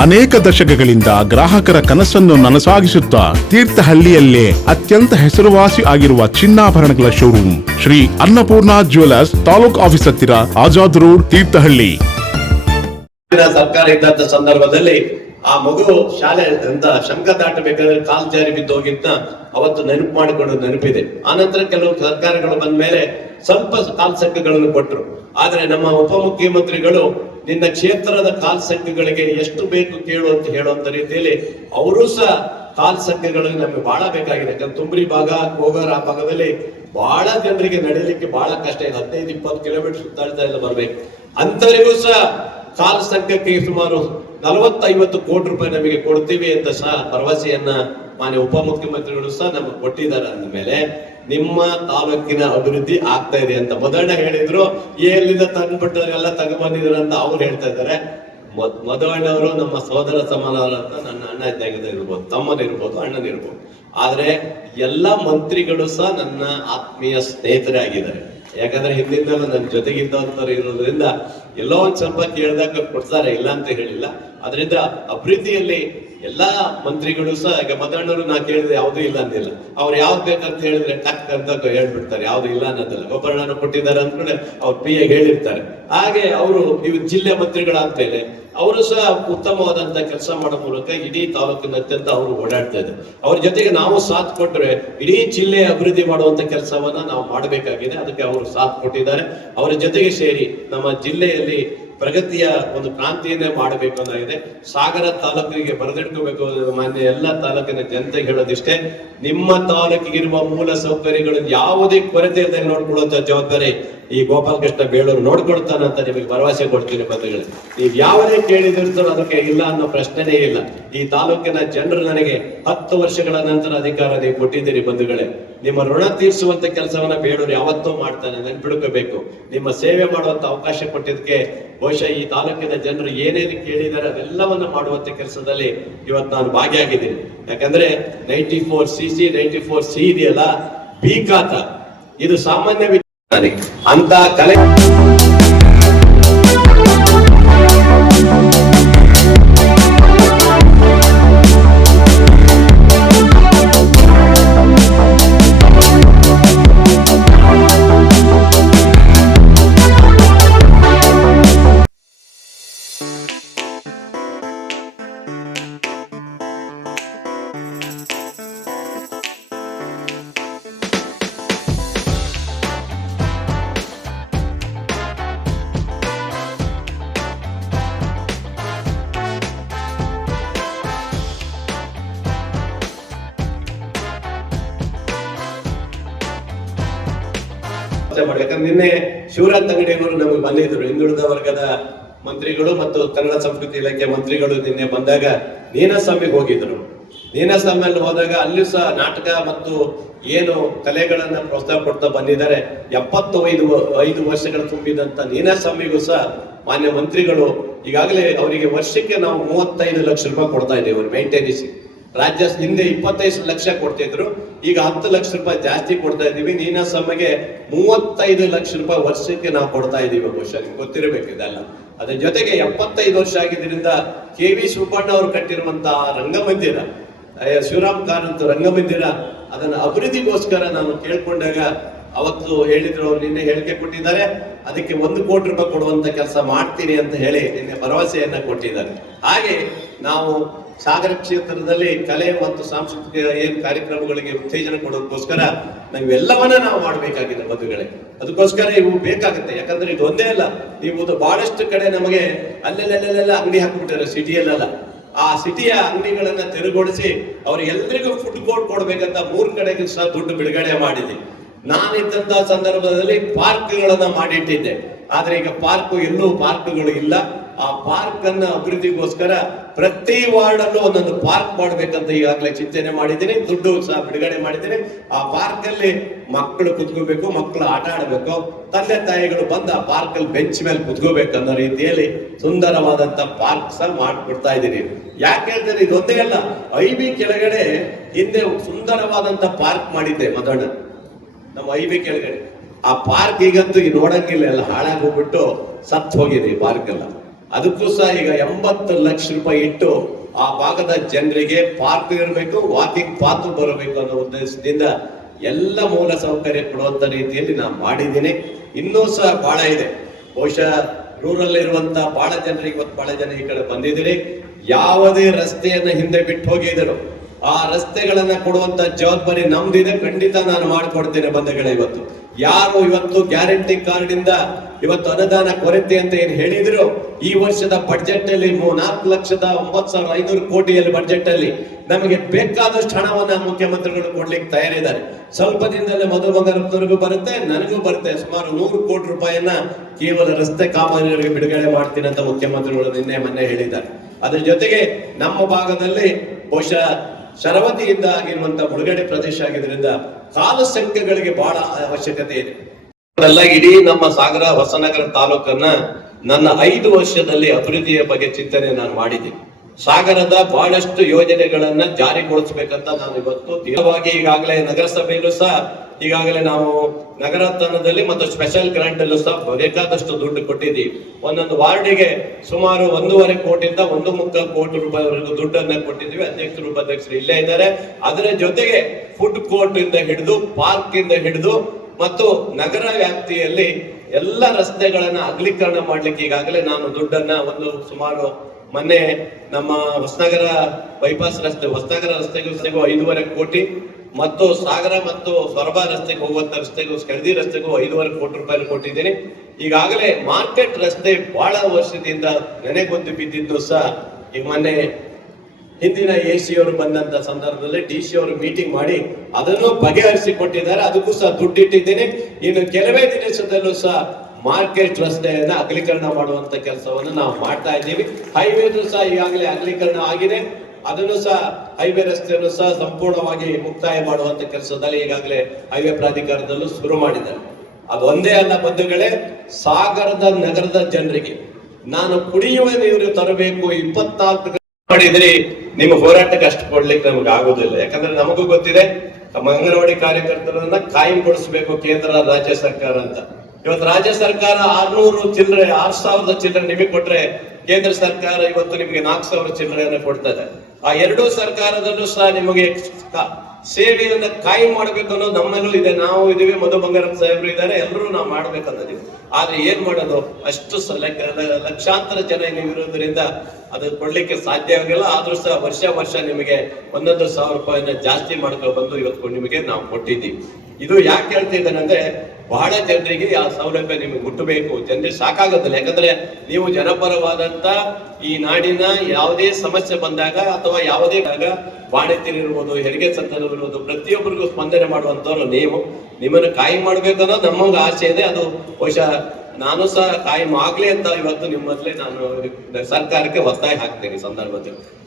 ಅನೇಕ ದಶಕಗಳಿಂದ ಗ್ರಾಹಕರ ಕನಸನ್ನು ನನಸಾಗಿಸುತ್ತಾ ತೀರ್ಥಹಳ್ಳಿಯಲ್ಲೇ ಅತ್ಯಂತ ಹೆಸರುವಾಸಿ ಆಗಿರುವ ಚಿನ್ನಾಭರಣಗಳ showroom Shri Annapurna jewellers taluk office ಹತ್ತಿರ ಆಜಾದ್ ರೋಡ್, ತೀರ್ಥಹಳ್ಳಿ. ಸರ್ಕಾರ ಇದ್ದಂತ ಸಂದರ್ಭದಲ್ಲಿ ಆ ಮಗು ಶಾಲೆ ಅಂತ ಶಂಕ ದಾಟಬೇಕಾದ್ರೆ ಕಾಲ್ ಜಾರಿ ಬಿದ್ದೋಗಿದ್ದ ಅವತ್ತು ನೆನಪು ಮಾಡಿಕೊಂಡು ನೆನಪಿದೆ. ಆನಂತರ ಕೆಲವು ಸರ್ಕಾರಗಳು ಬಂದ ಮೇಲೆ ಸ್ವಲ್ಪ ಕಾಲ್ ಸಂಖ್ಯೆಗಳನ್ನು ಕೊಟ್ಟರು ಆದ್ರೆ ನಮ್ಮ ಉಪಮುಖ್ಯಮಂತ್ರಿಗಳು ನಿನ್ನ ಕ್ಷೇತ್ರದ ಕಾಲ್ ಸಂಖ್ಯೆಗಳಿಗೆ ಎಷ್ಟು ಬೇಕು ಕೇಳು ಅಂತ ಹೇಳುವಂತ ರೀತಿಯಲ್ಲಿ ಅವರು ಸಹ ಕಾಲ್ ನಮಗೆ ಬಹಳ ಬೇಕಾಗಿದೆ. ಯಾಕಂದ್ರೆ ತುಂಬ್ರಿ ಭಾಗ, ಕೋಗಾರ ಆ ಭಾಗದಲ್ಲಿ ಬಹಳ ಜನರಿಗೆ ನಡೆಯಲಿಕ್ಕೆ ಬಹಳ ಕಷ್ಟ. ಇದೆ ಹದಿನೈದು, ಇಪ್ಪತ್ತು ಕಿಲೋಮೀಟರ್ ಸುತ್ತಾಡ್ತಾ ಇಲ್ಲ ಬರ್ಬೇಕು. ಅಂತವರಿಗೂ ಸಹ ಕಾಲ್ ಸಂಖ್ಯಕ್ಕೆ ಸುಮಾರು ನಲವತ್ತೈವತ್ತು ಕೋಟಿ ರೂಪಾಯಿ ನಮಗೆ ಕೊಡ್ತೀವಿ ಅಂತ ಸಹ ಭರವಸೆಯನ್ನ ಮಾನ್ಯ ಉಪಮುಖ್ಯಮಂತ್ರಿಗಳು ಸಹ ನಮಗೆ ಕೊಟ್ಟಿದ್ದಾರೆ ಅಂದಮೇಲೆ ನಿಮ್ಮ ತಾಲೂಕಿನ ಅಭಿವೃದ್ಧಿ ಆಗ್ತಾ ಇದೆ ಅಂತ ಮೊದಲನೇ ಹೇಳಿದ್ರು ಎಲ್ಲಿಂದ ತಂದ್ಬಿಟ್ಟರೆಲ್ಲ ತಗೊಂಡ್ಬಂದಿದ್ರು ಅಂತ ಅವ್ರು ಹೇಳ್ತಾ ಇದ್ದಾರೆ. ಮೊದ್- ಮೊದಲನೇವರು ನಮ್ಮ ಸಹೋದರ ಸಮಾನರಂತ ನನ್ನ ಅಣ್ಣ ಇರ್ಬೋದು ತಮ್ಮನಿರ್ಬೋದು ಅಣ್ಣನಿರ್ಬೋದು ಆದ್ರೆ ಎಲ್ಲ ಮಂತ್ರಿಗಳು ಸಹ ನನ್ನ ಆತ್ಮೀಯ ಸ್ನೇಹಿತರೇ ಆಗಿದ್ದಾರೆ. ಯಾಕಂದ್ರೆ ಹಿಂದಿಂದಲೂ ನನ್ನ ಜೊತೆಗಿದ್ದಂಥವ್ರು ಇರೋದ್ರಿಂದ ಎಲ್ಲೋ ಒಂದು ಸ್ವಲ್ಪ ಕೇಳಿದಾಗ ಕೊಡ್ತಾರೆ, ಇಲ್ಲ ಅಂತ ಹೇಳಿಲ್ಲ. ಅದರಿಂದ ಅಭಿವೃದ್ಧಿಯಲ್ಲಿ ಎಲ್ಲಾ ಮಂತ್ರಿಗಳು ಸಹ, ಈಗ ಮದಣ್ಣರು ನಾ ಕೇಳಿದ್ರೆ ಯಾವುದೂ ಇಲ್ಲ ಅಂದಿಲ್ಲ. ಅವ್ರು ಯಾವ್ದು ಬೇಕಂತ ಹೇಳಿದ್ರೆ ಟಕ್ ಅಂತ ಹೇಳ್ಬಿಡ್ತಾರೆ, ಯಾವ್ದು ಇಲ್ಲ ಅನ್ನೋದಿಲ್ಲ. ಗೊಬ್ಬರನ ಕೊಟ್ಟಿದ್ದಾರೆ ಅಂದ್ಕೊಂಡೆ ಅವ್ರು ಪಿ ಎ ಹೇಳಿರ್ತಾರೆ. ಹಾಗೆ ಅವರು ಇವ್ ಜಿಲ್ಲೆ ಮಂತ್ರಿಗಳಾದ್ಮೇಲೆ ಅವರು ಸಹ ಉತ್ತಮವಾದಂತ ಕೆಲಸ ಮಾಡೋ ಮೂಲಕ ಇಡೀ ತಾಲೂಕಿನಾದ್ಯಂತ ಅವರು ಓಡಾಡ್ತಾ ಇದ್ದಾರೆ. ಅವ್ರ ಜೊತೆಗೆ ನಾವು ಸಾಥ್ ಕೊಟ್ಟರೆ ಇಡೀ ಜಿಲ್ಲೆ ಅಭಿವೃದ್ಧಿ ಮಾಡುವಂತ ಕೆಲಸವನ್ನ ನಾವು ಮಾಡಬೇಕಾಗಿದೆ. ಅದಕ್ಕೆ ಅವರು ಸಾಥ್ ಕೊಟ್ಟಿದ್ದಾರೆ. ಅವರ ಜೊತೆಗೆ ಸೇರಿ ನಮ್ಮ ಜಿಲ್ಲೆಯಲ್ಲಿ ಪ್ರಗತಿಯ ಒಂದು ಕ್ರಾಂತಿಯನ್ನೇ ಮಾಡಬೇಕು ಅನ್ನೋದಿದೆ ಸಾಗರ ತಾಲೂಕಿಗೆ ಬರೆದಿಟ್ಕೋಬೇಕು ಮಾನ್ಯ ಎಲ್ಲ ತಾಲೂಕಿನ ಜನತೆ ಹೇಳೋದಿಷ್ಟೇ, ನಿಮ್ಮ ತಾಲೂಕಿಗಿರುವ ಮೂಲ ಸೌಕರ್ಯಗಳು ಯಾವುದೇ ಕೊರತೆ ಇಲ್ಲದೆ ನೋಡ್ಕೊಳ್ಳುವಂತ ಜವಾಬ್ದಾರಿ ಈ ಗೋಪಾಲಕೃಷ್ಣ ಬೇಳೂರು ನೋಡ್ಕೊಳ್ತಾನೆ ಅಂತ ನಿಮಗೆ ಭರವಸೆ ಕೊಡ್ತೀನಿ ಬಂಧುಗಳೇ. ನೀವು ಯಾವುದೇ ಕೇಳಿದಿರ್ತಾರೋ ಅದಕ್ಕೆ ಇಲ್ಲ ಅನ್ನೋ ಪ್ರಶ್ನೆನೇ ಇಲ್ಲ. ಈ ತಾಲೂಕಿನ ಜನರು ನನಗೆ ಹತ್ತು ವರ್ಷಗಳ ನಂತರ ಅಧಿಕಾರ ನೀವು ಕೊಟ್ಟಿದ್ದೀರಿ ಬಂಧುಗಳೇ. ನಿಮ್ಮ ಋಣ ತೀರಿಸುವಂತ ಕೆಲಸವನ್ನ ಬೇಡೂರು ಯಾವತ್ತೂ ಮಾಡ್ತಾನೆ, ನೆನ್ಪಿಡ್ಕೋಬೇಕು. ನಿಮ್ಮ ಸೇವೆ ಮಾಡುವಂತ ಅವಕಾಶ ಕೊಟ್ಟಿದ್ದಕ್ಕೆ ಬಹುಶಃ ಈ ತಾಲೂಕಿನ ಜನರು ಏನೇನು ಕೇಳಿದ್ದಾರೆ ಅದೆಲ್ಲವನ್ನ ಮಾಡುವಂತ ಕೆಲಸದಲ್ಲಿ ಇವತ್ತು ನಾನು ಭಾಗಿಯಾಗಿದ್ದೀನಿ. ಯಾಕಂದ್ರೆ ninety four C C ninety four C ಇದೆಯಲ್ಲ ಬಿ ಖಾತ ಇದು ಸಾಮಾನ್ಯ ವಿಚಾರ. ಅಂತ ಕಲೆ ಯಾಕಂದ್ರೆ ನಿನ್ನೆ ಶಿವರಾಜ್ ಅಂಗಡಿಯವರು ನಮಗೆ ಬಂದಿದ್ರು ಹಿಂದುಳಿದ ವರ್ಗದ ಮಂತ್ರಿಗಳು ಮತ್ತು ಕನ್ನಡ ಸಂಸ್ಕೃತಿ ಇಲಾಖೆ ಮಂತ್ರಿಗಳು ನಿನ್ನೆ ಬಂದಾಗ ನೀನಾಸ್ವಾಮಿಗೆ ಹೋಗಿದ್ರು. ನೀನಾಸಂಬಲ್ಲಿ ಹೋದಾಗ ಅಲ್ಲಿ ಸಹ ನಾಟಕ ಮತ್ತು ಏನು ಕಲೆಗಳನ್ನ ಪ್ರೋತ್ಸಾಹ ಕೊಡ್ತಾ ಬಂದಿದ್ದಾರೆ. ಎಪ್ಪತ್ತು ಐದು ಐದು ವರ್ಷಗಳು ತುಂಬಿದಂತ ನೀನಾಸ್ವಾಮಿಗೂ ಸಹ ಮಾನ್ಯ ಮಂತ್ರಿಗಳು ಈಗಾಗಲೇ ಅವರಿಗೆ ವರ್ಷಕ್ಕೆ ನಾವು ಮೂವತ್ತೈದು ಲಕ್ಷ ರೂಪಾಯಿ ಕೊಡ್ತಾ ಇದ್ದೇವೆ. ಅವ್ರು ಮೇಂಟೆನೆನ್ಸ್ ರಾಜ್ಯ ಹಿಂದೆ ಇಪ್ಪತ್ತೈದು ಲಕ್ಷ ಕೊಡ್ತಿದ್ರು. ಈಗ ಹತ್ತು ಲಕ್ಷ ರೂಪಾಯಿ ಜಾಸ್ತಿ ಕೊಡ್ತಾ ಇದೀವಿ ಸಮಗೆ ಮೂವತ್ತೈದು ಲಕ್ಷ ರೂಪಾಯಿ ವರ್ಷಕ್ಕೆ ನಾವು ಕೊಡ್ತಾ ಇದೀವಿ ಬಹುಶಃ. ನಿಮ್ಗೆ ಗೊತ್ತಿರಬೇಕು ಇದೆಲ್ಲ. ಅದ್ರ ಜೊತೆಗೆ ಎಪ್ಪತ್ತೈದು ವರ್ಷ ಆಗಿದ್ರಿಂದ ಕೆ ವಿ ಸುಬ್ಬಣ್ಣ ಅವರು ಕಟ್ಟಿರುವಂತಹ ರಂಗಮಂದಿರ ಶಿವರಾಮ್ ಕಾರಂತ ರಂಗಮಂದಿರ, ಅದನ್ನ ಅಭಿವೃದ್ಧಿಗೋಸ್ಕರ ನಾನು ಕೇಳ್ಕೊಂಡಾಗ ಅವತ್ತು ಹೇಳಿದ್ರು, ಅವ್ರು ನಿನ್ನೆ ಹೇಳಿಕೆ ಕೊಟ್ಟಿದ್ದಾರೆ. ಅದಕ್ಕೆ ಒಂದು ಕೋಟಿ ರೂಪಾಯಿ ಕೊಡುವಂತ ಕೆಲಸ ಮಾಡ್ತೀನಿ ಅಂತ ಹೇಳಿ ನಿನ್ನೆ ಭರವಸೆಯನ್ನ ಕೊಟ್ಟಿದ್ದಾರೆ. ಹಾಗೆ ನಾವು ಸಾಗರ ಕ್ಷೇತ್ರದಲ್ಲಿ ಕಲೆ ಮತ್ತು ಸಾಂಸ್ಕೃತಿಕ ಏನು ಕಾರ್ಯಕ್ರಮಗಳಿಗೆ ಉತ್ತೇಜನ ಕೊಡೋದಕ್ಕೋಸ್ಕರ ನಾವೆಲ್ಲವನ್ನ ನಾವು ಮಾಡಬೇಕಾಗಿದೆ ಮದುವೆಗಳೇ. ಅದಕ್ಕೋಸ್ಕರ ಇವು ಬೇಕಾಗುತ್ತೆ. ಯಾಕಂದ್ರೆ ಇದು ಒಂದೇ ಅಲ್ಲ. ನೀವು ಬಹಳಷ್ಟು ಕಡೆ ನಮಗೆ ಅಲ್ಲೆಲ್ಲೆಲ್ಲೆಲ್ಲ ಅಂಗಡಿ ಹಾಕ್ಬಿಟ್ಟಾರೆ ಸಿಟಿಯಲ್ಲೆಲ್ಲ. ಆ ಸಿಟಿಯ ಅಂಗಡಿಗಳನ್ನ ತೆರವುಗೊಳಿಸಿ ಅವ್ರಿಗೆಲ್ಲರಿಗೂ ಫುಡ್ ಕೋರ್ಟ್ ಕೊಡ್ಬೇಕಂತ ಮೂರ್ ಕಡೆಗೆ ಸಹ ದುಡ್ಡು ಬಿಡುಗಡೆ ಮಾಡಿದೆ ನಾನಿದ್ದಂತ ಸಂದರ್ಭದಲ್ಲಿ ಪಾರ್ಕ್ಗಳನ್ನ ಮಾಡಿಟ್ಟಿದ್ದೆ. ಆದ್ರೆ ಈಗ ಪಾರ್ಕ್ ಎಲ್ಲೂ ಪಾರ್ಕ್ಗಳು ಇಲ್ಲ. ಆ ಪಾರ್ಕ್ ಅನ್ನ ಅಭಿವೃದ್ಧಿಗೋಸ್ಕರ ಪ್ರತಿ ವಾರ್ಡ್ ಅಲ್ಲೂ ಒಂದೊಂದು ಪಾರ್ಕ್ ಮಾಡ್ಬೇಕಂತ ಈಗಾಗಲೇ ಚಿಂತನೆ ಮಾಡಿದ್ದೀನಿ. ದುಡ್ಡು ಸಹ ಬಿಡುಗಡೆ ಮಾಡಿದ್ದೀನಿ. ಆ ಪಾರ್ಕ್ ಅಲ್ಲಿ ಮಕ್ಕಳು ಕುತ್ಕೋಬೇಕು, ಮಕ್ಕಳು ಆಟ ಆಡಬೇಕು. ತಂದೆ ತಾಯಿಗಳು ಬಂದ ಪಾರ್ಕ್ ಅಲ್ಲಿ ಬೆಂಚ್ ಮೇಲೆ ಕುತ್ಕೋಬೇಕು ಅನ್ನೋ ರೀತಿಯಲ್ಲಿ ಸುಂದರವಾದಂತ ಪಾರ್ಕ್ ಸಹ ಮಾಡ್ಕೊಡ್ತಾ ಇದ್ದೀನಿ. ಯಾಕೆ ಹೇಳ್ತಾರೆ ಇದು ಒಂದೇ ಅಲ್ಲ. ಐ ಬಿ ಕೆಳಗಡೆ ಹಿಂದೆ ಸುಂದರವಾದಂತ ಪಾರ್ಕ್ ಮಾಡಿದ್ದೆ ಮದಣ್ಣ ನಮ್ಮ ಐಬಿ ಕೆಳಗಡೆ. ಆ ಪಾರ್ಕ್ ಈಗಂತೂ ಈಗ ನೋಡಂಗಿಲ್ಲ ಎಲ್ಲ ಹಾಳಾಗಿ ಹೋಗ್ಬಿಟ್ಟು ಸತ್ ಹೋಗಿದೆ ಈ ಪಾರ್ಕ್ ಎಲ್ಲ. ಅದಕ್ಕೂ ಸಹ ಈಗ ಎಂಬತ್ತು ಲಕ್ಷ ರೂಪಾಯಿ ಇಟ್ಟು ಆ ಭಾಗದ ಜನರಿಗೆ ಪಾರ್ಕ್ ಇರಬೇಕು ವಾಕಿಂಗ್ ಪಾತ್ ಬರಬೇಕು ಅನ್ನೋ ಉದ್ದೇಶದಿಂದ ಎಲ್ಲ ಮೂಲ ಸೌಕರ್ಯ ಕೊಡುವಂತ ರೀತಿಯಲ್ಲಿ ನಾನು ಮಾಡಿದ್ದೀನಿ. ಇನ್ನೂ ಸಹ ಬಹಳ ಇದೆ. ಬಹುಶಃ ರೂರಲ್ ಇರುವಂತ ಬಹಳ ಜನರಿಗೆ, ಇವತ್ತು ಬಹಳ ಜನ ಈ ಕಡೆ ಬಂದಿದ್ದೀರಿ. ಯಾವುದೇ ರಸ್ತೆಯನ್ನು ಹಿಂದೆ ಬಿಟ್ಟು ಹೋಗಿದ್ರು ಆ ರಸ್ತೆಗಳನ್ನ ಕೊಡುವಂತ ಜವಾಬ್ದಾರಿ ನಮ್ದಿದೆ. ಖಂಡಿತ ನಾನು ಮಾಡಿಕೊಡ್ತೇನೆ ಬಂಧುಗಳೇ ಇವತ್ತು. ಯಾರು ಇವತ್ತು ಗ್ಯಾರಂಟಿ ಕಾರ್ಡ್ ಇಂದ ಇವತ್ತು ಅನುದಾನ ಕೊರತೆ ಅಂತ ಏನ್ ಹೇಳಿದ್ರು, ಈ ವರ್ಷದ ಬಡ್ಜೆಟ್ ಅಲ್ಲಿ ನಾಲ್ಕು ಲಕ್ಷದ ಒಂಬತ್ತು ಸಾವಿರದ ಐನೂರು ಕೋಟಿಯಲ್ಲಿ ಬಡ್ಜೆಟ್ ಅಲ್ಲಿ ನಮಗೆ ಬೇಕಾದಷ್ಟು ಹಣವನ್ನ ಮುಖ್ಯಮಂತ್ರಿಗಳು ಕೊಡ್ಲಿಕ್ಕೆ ತಯಾರಿದ್ದಾರೆ. ಸ್ವಲ್ಪ ದಿನದಲ್ಲೇ ಮಧು ಬಂಗಾರಪ್ಪನವರಿಗೂ ಬರುತ್ತೆ, ನನಗೂ ಬರುತ್ತೆ. ಸುಮಾರು ನೂರು ಕೋಟಿ ರೂಪಾಯಿಯನ್ನ ಕೇವಲ ರಸ್ತೆ ಕಾಮಗಾರಿಗಳಿಗೆ ಬಿಡುಗಡೆ ಮಾಡ್ತೀನಿ ಅಂತ ಮುಖ್ಯಮಂತ್ರಿಗಳು ನಿನ್ನೆ ಮೊನ್ನೆ ಹೇಳಿದ್ದಾರೆ. ಅದ್ರ ಜೊತೆಗೆ ನಮ್ಮ ಭಾಗದಲ್ಲಿ ಬಹುಶಃ ಶರವತಿಯಿಂದ ಆಗಿರುವಂತಹ ಮುಳುಗಡೆ ಪ್ರದೇಶ ಆಗಿದ್ರಿಂದ ಕಾಲು ಸಂಖ್ಯೆಗಳಿಗೆ ಬಹಳ ಅವಶ್ಯಕತೆ ಇದೆ. ಇಡೀ ನಮ್ಮ ಸಾಗರ ಹೊಸನಗರ ತಾಲೂಕನ್ನ ನನ್ನ ಐದು ವರ್ಷದಲ್ಲಿ ಅಭಿವೃದ್ಧಿಯ ಬಗ್ಗೆ ಚಿಂತನೆ ನಾನು ಮಾಡಿದ್ದೀನಿ. ಸಾಗರದ ಬಹಳಷ್ಟು ಯೋಜನೆಗಳನ್ನ ಜಾರಿಗೊಳಿಸಬೇಕಂತ ನಾನು ಇವತ್ತು ದೃಢವಾಗಿ ಈಗಾಗಲೇ ನಗರಸಭೆಯಲ್ಲೂ ಸಹ ಈಗಾಗಲೇ ನಾವು ನಗರತನದಲ್ಲಿ ಮತ್ತು ಸ್ಪೆಷಲ್ ಗ್ರಾಂಟ್ ಅಲ್ಲೂ ಸಹ ಬೇಕಾದಷ್ಟು ದುಡ್ಡು ಕೊಟ್ಟಿದ್ದೀವಿ. ಒಂದೊಂದು ವಾರ್ಡಿಗೆ ಸುಮಾರು ಒಂದೂವರೆ ಕೋಟಿಯಿಂದ ಒಂದು ಮುಕ್ಕಾಲು ಕೋಟಿ ರೂಪಾಯಿವರೆಗೂ ದುಡ್ಡನ್ನ ಕೊಟ್ಟಿದ್ದೀವಿ. ಅಧ್ಯಕ್ಷರು, ಉಪಾಧ್ಯಕ್ಷರು ಇಲ್ಲೇ ಇದ್ದಾರೆ. ಅದರ ಜೊತೆಗೆ ಫುಡ್ ಕೋರ್ಟ್ ಇಂದ ಹಿಡಿದು ಪಾರ್ಕ್ ಇಂದ ಹಿಡಿದು ಮತ್ತು ನಗರ ವ್ಯಾಪ್ತಿಯಲ್ಲಿ ಎಲ್ಲ ರಸ್ತೆಗಳನ್ನ ಅಗಲೀಕರಣ ಮಾಡ್ಲಿಕ್ಕೆ ಈಗಾಗಲೇ ನಾನು ದುಡ್ಡನ್ನ ಒಂದು ಸುಮಾರು ಮೊನ್ನೆ ನಮ್ಮ ಹೊಸನಗರ ಬೈಪಾಸ್ ರಸ್ತೆ, ಹೊಸನಗರ ರಸ್ತೆಗೂ ಸಿಗುವ ಐದೂವರೆ ಕೋಟಿ ಮತ್ತು ಸಾಗರ ಮತ್ತು ಸೊರಬ ರಸ್ತೆಗೆ ಹೋಗುವಂತ ರಸ್ತೆಗೂ ಸ್ಕರ್ದಿ ರಸ್ತೆಗೂ ಐದೂವರೆ ಕೋಟಿ ರೂಪಾಯಿ ಕೊಟ್ಟಿದ್ದೀನಿ. ಈಗಾಗಲೇ ಮಾರ್ಕೆಟ್ ರಸ್ತೆ ಬಹಳ ವರ್ಷದಿಂದ ನೆನೆಗೊಂದು ಬಿದ್ದಿದ್ದು ಸಹ ಈಗ ಮೊನ್ನೆ ಹಿಂದಿನ ಎ ಸಿ ಅವರು ಬಂದಂತ ಸಂದರ್ಭದಲ್ಲಿ ಡಿ ಸಿ ಅವರು ಮೀಟಿಂಗ್ ಮಾಡಿ ಅದನ್ನು ಬಗೆಹರಿಸಿ ಕೊಟ್ಟಿದ್ದಾರೆ. ಅದಕ್ಕೂ ಸಹ ದುಡ್ಡಿಟ್ಟಿದ್ದೇನೆ. ಇನ್ನು ಕೆಲವೇ ದಿವಸದಲ್ಲೂ ಸಹ ಮಾರ್ಕೆಟ್ ರಸ್ತೆಯನ್ನ ಅಗಲೀಕರಣ ಮಾಡುವಂತ ಕೆಲಸವನ್ನು ನಾವು ಮಾಡ್ತಾ ಇದ್ದೀವಿ. ಹೈವೇದು ಸಹ ಈಗಾಗಲೇ ಅಗಲೀಕರಣ ಆಗಿದೆ. ಅದನ್ನು ಸಹ ಹೈವೇ ರಸ್ತೆಯನ್ನು ಸಹ ಸಂಪೂರ್ಣವಾಗಿ ಮುಕ್ತಾಯ ಮಾಡುವಂತ ಕೆಲಸದಲ್ಲಿ ಈಗಾಗಲೇ ಹೈವೇ ಪ್ರಾಧಿಕಾರದಲ್ಲೂ ಶುರು ಮಾಡಿದ್ದಾರೆ. ಅದು ಒಂದೇ ಅಲ್ಲ ಬಂಧುಗಳೇ, ಸಾಗರದ ನಗರದ ಜನರಿಗೆ. ನಾನು ಕುಡಿಯುವ ನೀರು ತರಬೇಕು, ಇಪ್ಪತ್ನಾಲ್ಕು ಮಾಡಿದ್ರಿ ನಿಮ್ಮ ಹೋರಾಟಕ್ಕೆ ಅಷ್ಟು ಕೊಡ್ಲಿಕ್ಕೆ ನಮ್ಗೆ ಆಗುದಿಲ್ಲ ಯಾಕಂದ್ರೆ ನಮಗೂ ಗೊತ್ತಿದೆ ತಮ್ಮ ಅಂಗನವಾಡಿ ಕಾರ್ಯಕರ್ತರನ್ನ ಕಾಯಂಗೊಳಿಸಬೇಕು ಕೇಂದ್ರ ರಾಜ್ಯ ಸರ್ಕಾರ ಅಂತ. ಇವತ್ತು ರಾಜ್ಯ ಸರ್ಕಾರ ಆರ್ನೂರು ಚಿಲ್ಲರೆ, ಆರ್ ಸಾವಿರದ ಚಿಲ್ಲರೆ ನಿಮಗೆ ಕೊಟ್ರೆ ಕೇಂದ್ರ ಸರ್ಕಾರ ಇವತ್ತು ನಿಮಗೆ ನಾಲ್ಕು ಸಾವಿರ ಚಿಲ್ಲರೆಯನ್ನು ಕೊಡ್ತಾ ಇದೆ. ಆ ಎರಡೂ ಸರ್ಕಾರದಲ್ಲೂ ಸಹ ನಿಮಗೆ ಸೇವೆಯನ್ನು ಕಾಯಿ ಮಾಡಬೇಕು ಅನ್ನೋದು ನಮ್ಮಲ್ಲೂ ಇದೆ. ನಾವು ಇದೀವಿ ಮಧು ಬಂಗಾರಪ್ಪ ಸಾಹೇಬ್ರು ಇದ್ದಾರೆ, ಎಲ್ಲರೂ ನಾವು ಮಾಡ್ಬೇಕನ್ನೋದಿದೆ ಆದ್ರೆ ಏನ್ ಮಾಡೋದು? ಅಷ್ಟು ಲಕ್ಷಾಂತರ ಜನ ಇರೋದ್ರಿಂದ ಅದು ಕೊಡ್ಲಿಕ್ಕೆ ಸಾಧ್ಯವಾಗಿಲ್ಲ ಆದ್ರೂ ಸಹ ವರ್ಷ ವರ್ಷ ನಿಮಗೆ ಒಂದೊಂದು ಸಾವಿರ ರೂಪಾಯಿನ ಜಾಸ್ತಿ ಮಾಡ್ಕೊಂಡು ಬಂದು ಇವತ್ತು ನಿಮಗೆ ನಾವು ಕೊಟ್ಟಿದ್ದೀವಿ. ಇದು ಯಾಕೆ ಹೇಳ್ತಿದ್ದೇನೆ ಅಂದ್ರೆ ಬಹಳ ಜನರಿಗೆ ಆ ಸೌಲಭ್ಯ ನಿಮಗೆ ಮುಟ್ಟಬೇಕು. ಜನರಿಗೆ ಸಾಕಾಗೋದಿಲ್ಲ. ಯಾಕಂದ್ರೆ ನೀವು ಜನಪರವಾದಂತ ಈ ನಾಡಿನ ಯಾವುದೇ ಸಮಸ್ಯೆ ಬಂದಾಗ ಅಥವಾ ಯಾವುದೇ ಬಾಣೆತಿರಿರ್ಬೋದು ಹೆರಿಗೆ ಇರ್ಬೋದು ಪ್ರತಿಯೊಬ್ಬರಿಗೂ ಸ್ಪಂದನೆ ಮಾಡುವಂತವ್ರು ನೀವು. ನಿಮ್ಮನ್ನು ಕಾಯಿ ಮಾಡ್ಬೇಕು ಅನ್ನೋದು ನಮ್ಮಂಗ ಆಸೆ ಇದೆ. ಅದು ಬಹುಶಃ ನಾನು ಸಹ ಕಾಯಂ ಆಗ್ಲಿ ಅಂತ ಇವತ್ತು ನಿಮ್ಮಲ್ಲೇ ನಾನು ಸರ್ಕಾರಕ್ಕೆ ಒತ್ತಾಯ ಹಾಕ್ತೇನೆ ಸಂದರ್ಭದಲ್ಲಿ.